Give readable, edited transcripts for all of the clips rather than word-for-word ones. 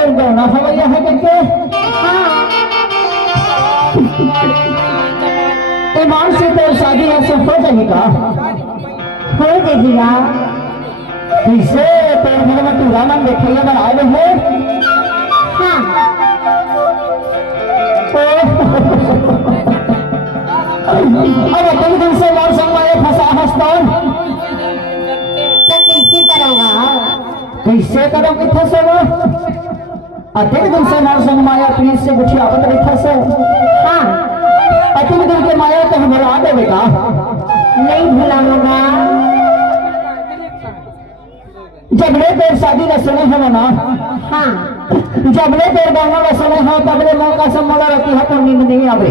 तेरे गौना हवैया है करके ईमान से तेरी शादी ऐसे हो जाएगा हो जाएगा। किसे तेरे घर में टूरा मन देखिए बना रहे हाँ अब कई दिन से और संगवाए फंसा हस्तान तो कैसे करोगा? कैसे करो किथे से वो अधिक दिन से मोर संग माया प्लीज से गुठिया बदल इथे से हाँ अधिक दिन के माया तो हम भुला दे बेटा नहीं भुलाऊंगा। जबले तेरे शादी न सुने हो ना हाँ जबले तेरे गाँव में सुने हो तबले मौका से मोला रहती है तो नींद नहीं आवे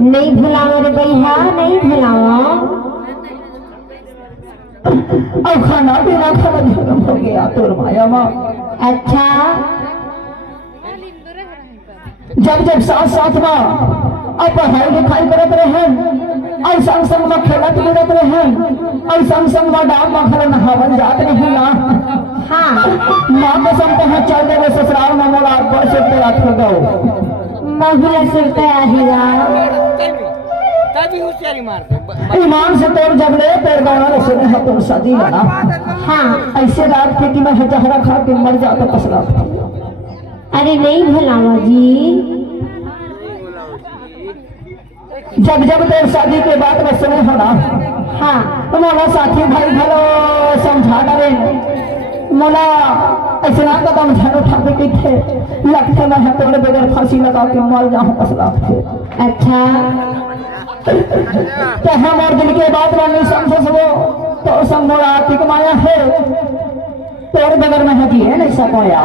नहीं भुलाओ रे भैया नहीं भुलाओ। अब खाना पीना खाना धर्म हो गया तोर माया माँ। अच्छा जब जब साथ साथ में अब पढ़ाई लिखाई करते रहे और संग संग में खेलत कूदत रहे और संग संग में डाल में घर नहावन जात रहे ना हाँ माँ कसम तो चल देवे ससुराल में मोला बड़ से तेरा खो गो महिला सुनते आहिरा तभी होशियारी मारते ईमान से तोर जबले तेरे गौना सुने है तुम शादी ना हाँ ऐसे रात के कि मैं जहरा खा के मर जाता पसला अरे नहीं भुलाओ जी। जब जब तेरे शादी के बाद में सुने हो ना हाँ मोला साथी भाई भलो समझा डरे मोला ऐसे ना कदम झनो ठाके की थे लगते मैं है तोड़े बगैर फांसी लगा के मर जाऊं पसला थे। अच्छा तो हम और दिन के बाद में नहीं समझ सको तो संभोला आर्थिक माया है तेरे बगैर में है जी है नहीं सकोया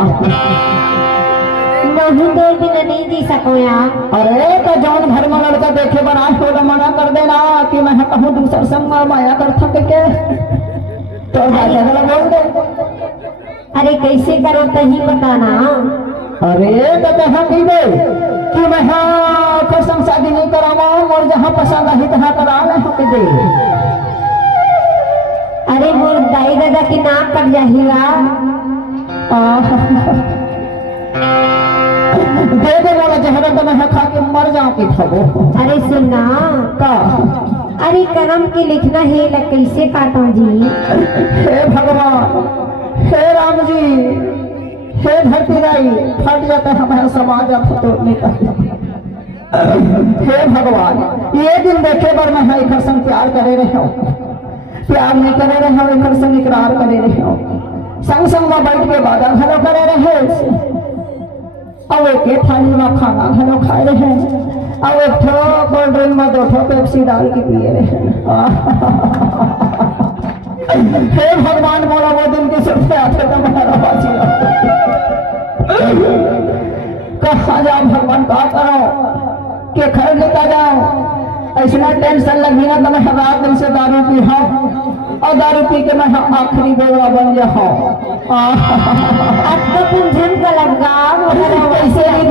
नहीं दो बिना नहीं जी सको यार। अरे तो जौन घर में लड़का देखे बना तो मना कर देना कि मैं कहूँ दूसर संग में माया कर थक के तो बोल दे। अरे कैसे करो तो ही बताना। अरे तो हम भी दे कि मैं कसम शादी नहीं करावा और जहाँ पसंद आई तहाँ करा ले हो के दे। अरे मोर दाई दादा की नाक कट जाएगा दे दे वाला जहरा तो मैं खा के मर जाऊं कि खबो। अरे सुनना का अरे करम के लिखना है ल कैसे काटो जी। हे भगवान हे राम जी हे धरती राई फट जाता है हमारा समाज अब तोड़ने का। हे भगवान ये दिन देखे पर मैं एक संग प्यार करे रहे हो प्यार नहीं करे रहे हो एक संग इकरार करे रहे हो संग संग में बैठ के बाधा घरों करे रहे अब एक थाली में खाना घरों खाए रहे अब एक ठो कोल्ड ड्रिंक में 2 ठो पेप्सी डाल के पिए रहे। हे भगवान बोला वो दिन की सबसे आखिर में हमारा बाजी कहा जाओ भगवान कहा करो कि घर लेता जाओ ऐसा टेंशन लगी ना तो मैं रात दिन से दारू पी और दारू पी के मैं आखिरी बेवा बन जाऊँ। अब तो तुम झन का लगाओ ऐसे ही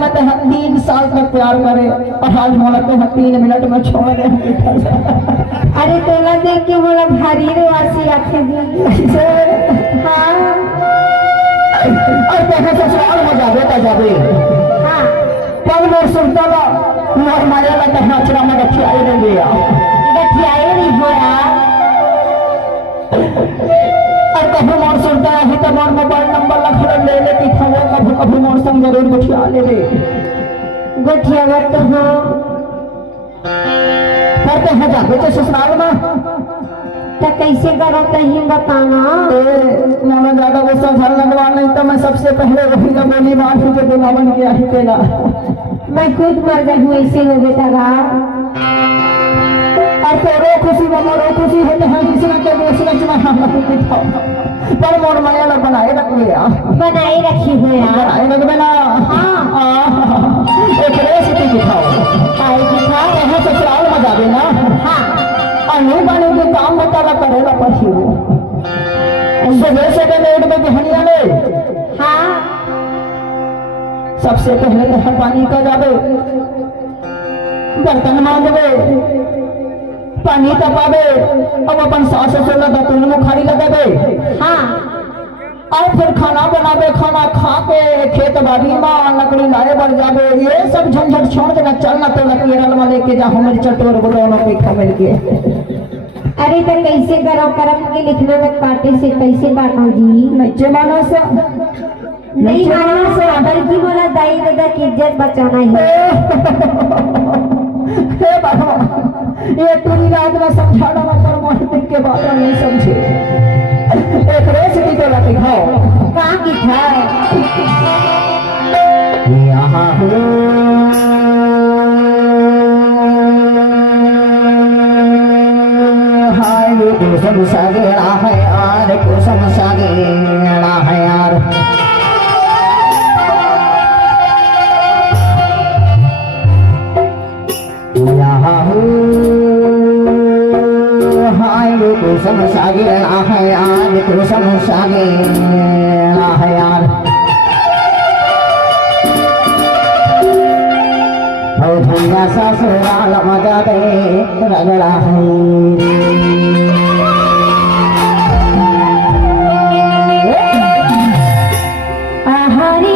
में 3 साल तक प्यार करे और आज मोलते हैं 3 मिनट में छोड़ दे। अरे तोला देख के बोला भारी रे वासी आखे जी। हाँ और देखा ससुराल में जाबे तो जाबे हाँ कल मोर सुनता ला मोर माया ला कहाँ चरा में गठियाई नहीं गया गठियाई नहीं हो यार। और कभी मोर सुनता है तो मोर मोबाइल नंबर लख ले लेती था वो कभी कभी मोर संग जरूर गठिया ले ले गठिया तो हाँ करते हैं जाके तो ससुराल में तो कैसे करो तो ही बताना। माना ज्यादा गुस्सा झल लगवा नहीं तो मैं सबसे पहले वही का बोली मार के दुलावन किया ही तेरा मैं खुद मर जाऊँ ऐसे हो बेटा गा। और तेरे खुशी में मोरो खुशी है तो किसी ना के दूसरे चुना हम पर मोर माया ना बनाए रख लिया बनाए रखी हुई यार। बनाए रख देना। हाँ एक रेसिपी दिखाओ आई दिखाओ यहाँ ससुराल में जावे ना हाँ और नहीं बने के काम बताला करेला पड़ी सुबह से लेट में बिहनिया ले। हाँ सबसे पहले तो हर पानी का जावे बर्तन मांगवे पानी तपावे अब अपन सास ससुर लगा तुम मुखारी लगावे। हाँ और फिर खाना बनावे खाना खा के बाबी माँ लकड़ी लाए बढ़ जाबे ये सब झंझट छोड़ देना चलना तो लकड़ी रलवा लेके जा हमारे चटोर बोलो पे खबर के अरे तो कैसे करो करम के लिखना में काटे से कैसे काटो जी नच्चे मानो से नहीं मानो से बल्कि बोला दाई दादा की इज्जत बचाना ही हे बाबा ये पूरी रात में समझाना ना पर मोहब्बत के बात नहीं समझे एक रेसिपी तो लगे खाओ कहाँ की था यहाँ हो हाय वो कुसुम सागेड़ा है यार कुसुम सागेड़ा है यार यहाँ हो हाय वो कुसुम सागेड़ा है यार कुसुम सागेड़ा है यार भैया ससुराल मजा दे रगड़ा है हरी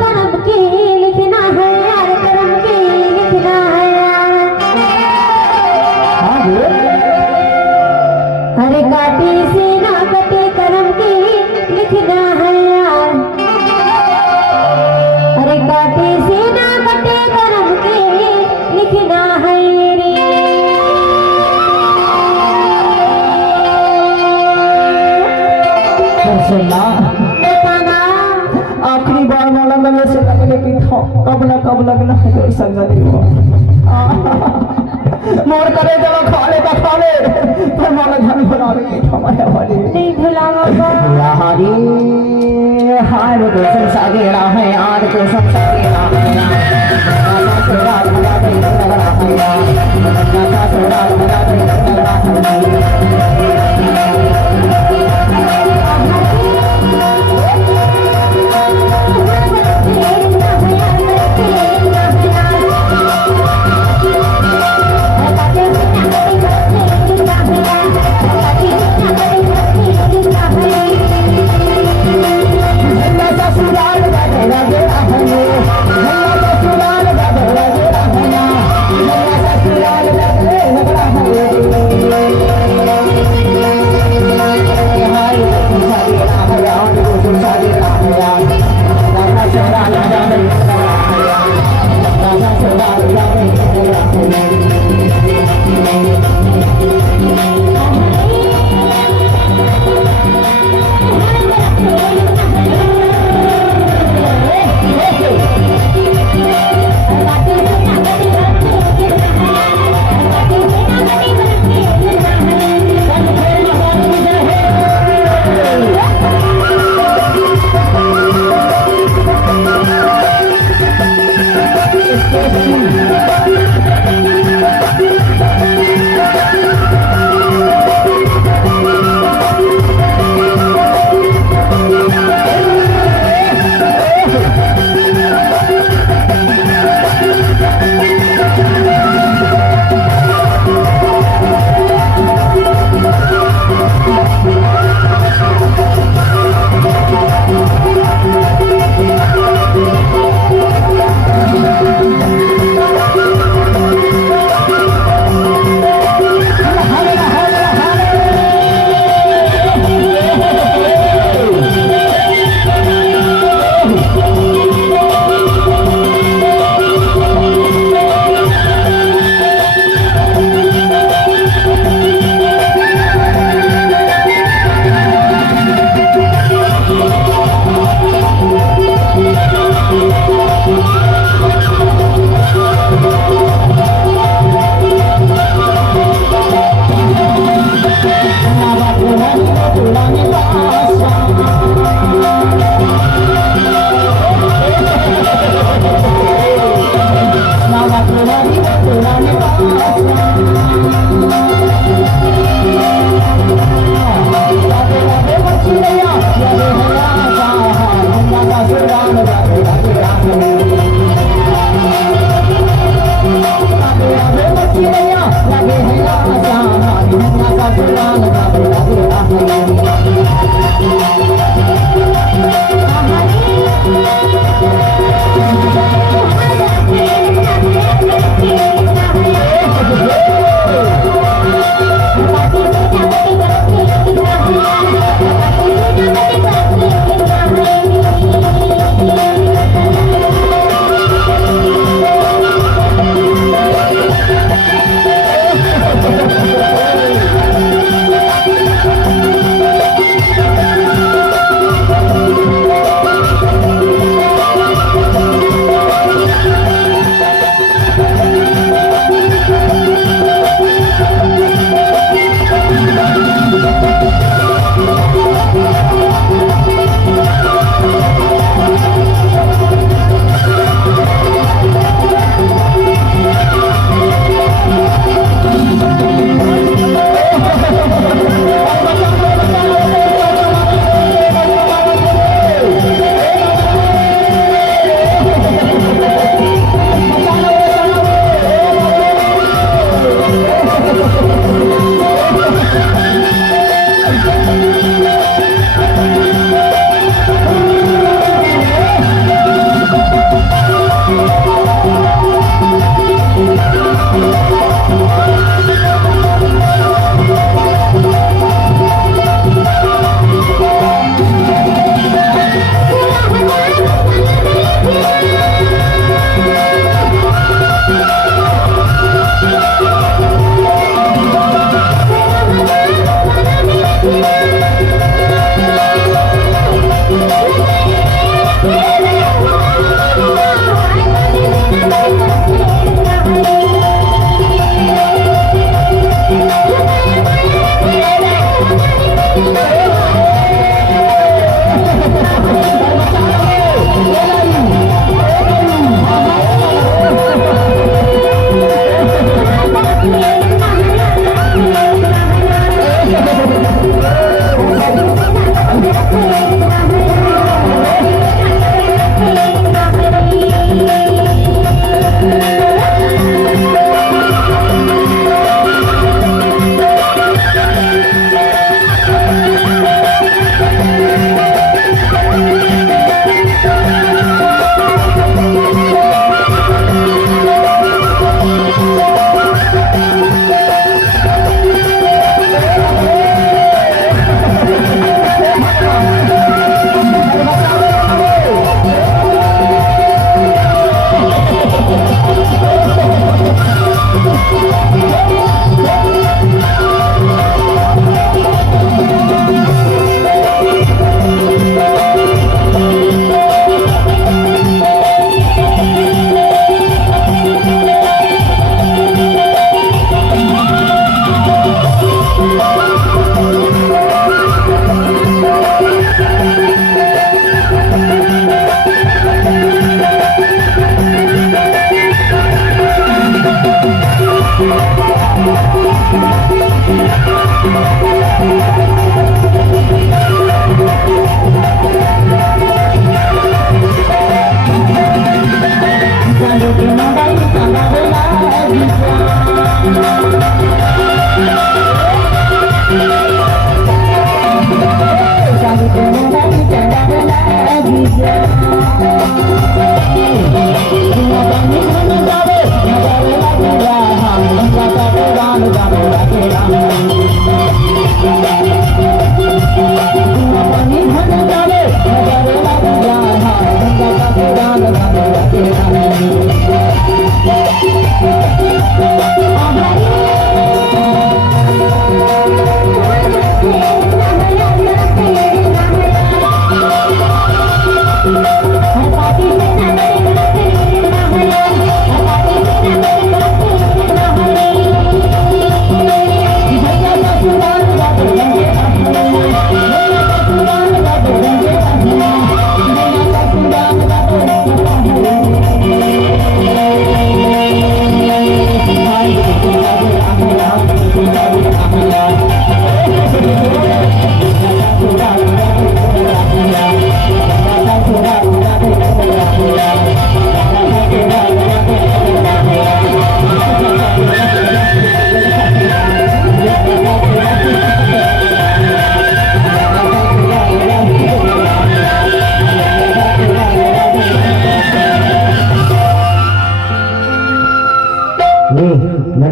करम की लिखना है यार करम की लिखना है यार अरे काटी से ना कटे करम की लिखना है यार अरे काटे से ना कटे करम की लिखना है रे सुनना आखिरी बार मौला लगे से लगने की था कब लगना है कोई संगति हो मोर करे जब खा ले पर मौला धन बना ले की था माया वाली नहीं भुलावा यारी हार को संसागेड़ा है यार को संसागेड़ा है यार सोरा लगा दे लगा है यार सोरा लगा दे लगा है ससुराल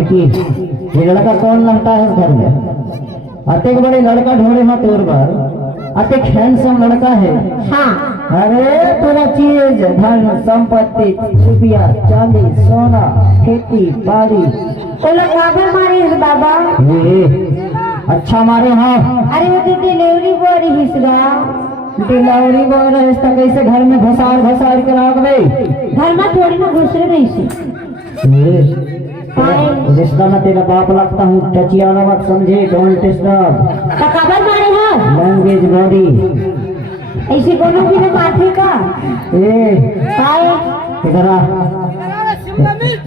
कि ये लड़का कौन लगता है इस घर में। अतेक बड़े लड़का ढोड़े हाथ तोर पर, अतेक हैंडसम लड़का है। हाँ अरे पूरा चीज धन संपत्ति रुपया चांदी सोना खेती बाड़ी। वो लोग काबर मारे है बाबा? अच्छा मारे हाँ। अरे वो तो डिलीवरी बॉय हिसगा। डिलीवरी बॉय रहे तो कैसे घर में घसार घसार के रख गई? घर में थोड़ी ना घुसरे नहीं से। रिश्ता में तेरा बाप लगता हूँ, टचियाना मत समझे, डोंट डिस्टर्ब। तो काबर मारे हैं? लैंग्वेज बॉडी ऐसी कोनो भी ने माथे का ए काय इधर आ। शिमला मिर्च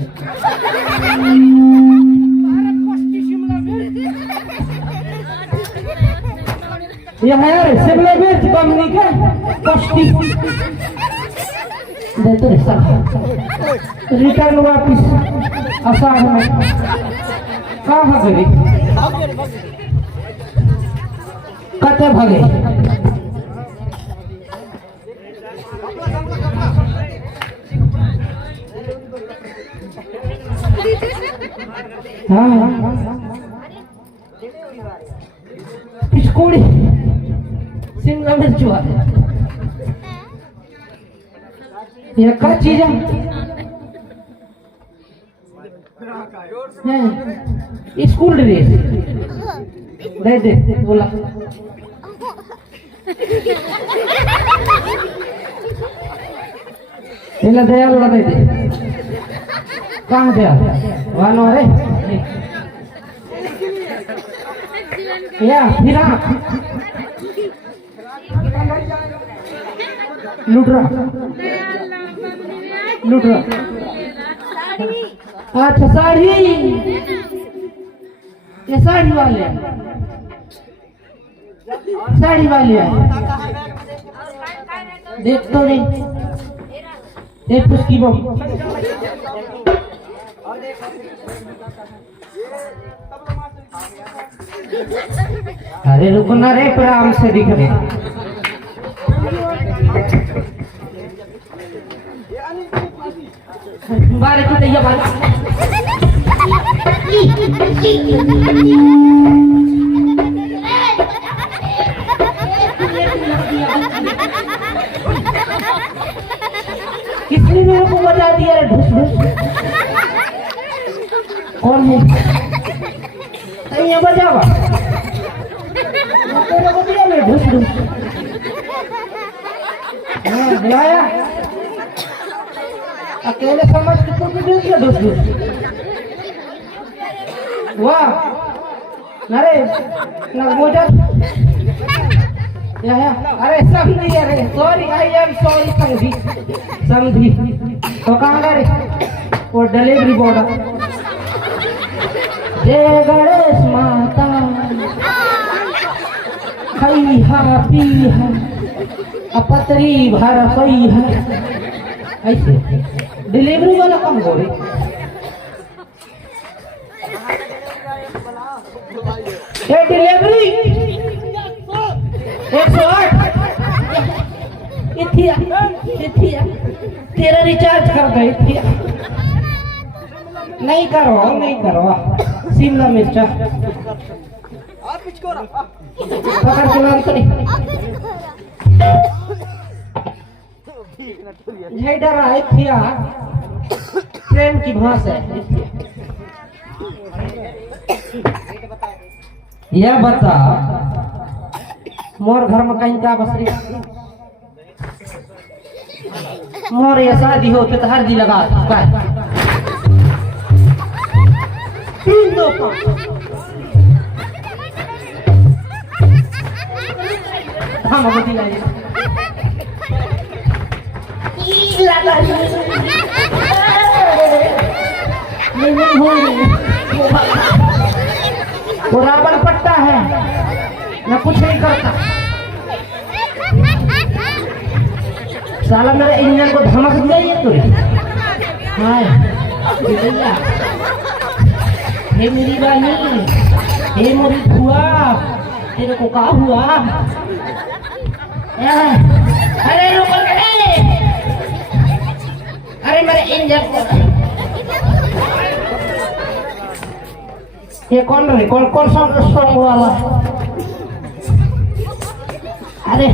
ये है यार शिमला मिर्च कंपनी के कष्टी दे तो रिटर्न वापिस आसार में कहाँ गई कते भगे। हाँ स्कूल शिमला मिर्च वाले ये क्या चीज है? स्कूल ड्रेस दे दे बोला इला दे वाला दे दे। कहाँ दे वानो रे या फिरा लूट रहा लूट रहा। अच्छा साड़ी ये साड़ी वाले साड़ी वाले देख तो नहीं देख उसकी वो अरे रुको ना रे आराम से दिख रहे। बारे तो दैया बात किसने मेरे को बता दिया रे ढुस ढुस? कौन है? ये बजावा तेरे को दिया मैं ढुस ढुस। हाँ दिलाया अकेले समझ के तो दे दिया ढुस ढुस। वाह नरे नगमोजा या अरे समझी अरे सॉरी आई एम सॉरी समझी समझी। तो कहाँ गए वो डिलीवरी बॉर्डर जय गणेश माता खई हा पी है अपतरी भर सही है। ऐसे डिलीवरी वाला कम हो रही ये डिलीवरी 108 इथिया तेरा रिचार्ज कर दे। नहीं करो शिमला मिर्चा पकड़ के लान तो नहीं डरा है थिया ट्रेन की भाषा है। यह बता मोर घर में कहीं का बसरी मोर ये शादी हो तो हर दी लगा तीन दो हाँ मगती लाई वो रावण पट्टा है ना कुछ नहीं करता। साला मेरे इंजन को धमक दिया ये तो। हाँ हे मेरी रानी हे मेरी बुआ तेरे को क्या हुआ? अरे रुको अरे मेरे इंजन को ये कौन रे कौन कौन सा सॉन्ग वाला? अरे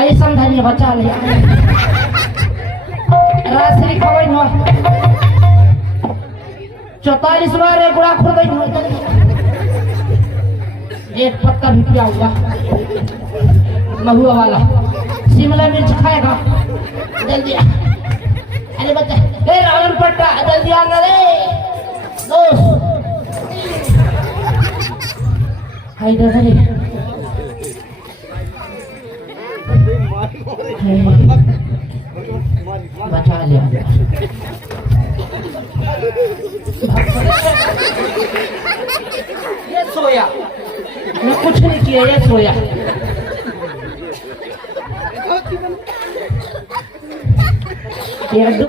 आई समझाइए बच्चा ले रात्रि खबर न 44 बार एक गुड़ा खुद एक पत्ता भी पिया हुआ महुआ वाला शिमला मिर्च खाएगा जल्दी अरे बच्चा ए रावण पट्टा जल्दी आना रे दोस्त हाय दादा बचा लिया ये सोया मैं कुछ नहीं किया ये सोया ये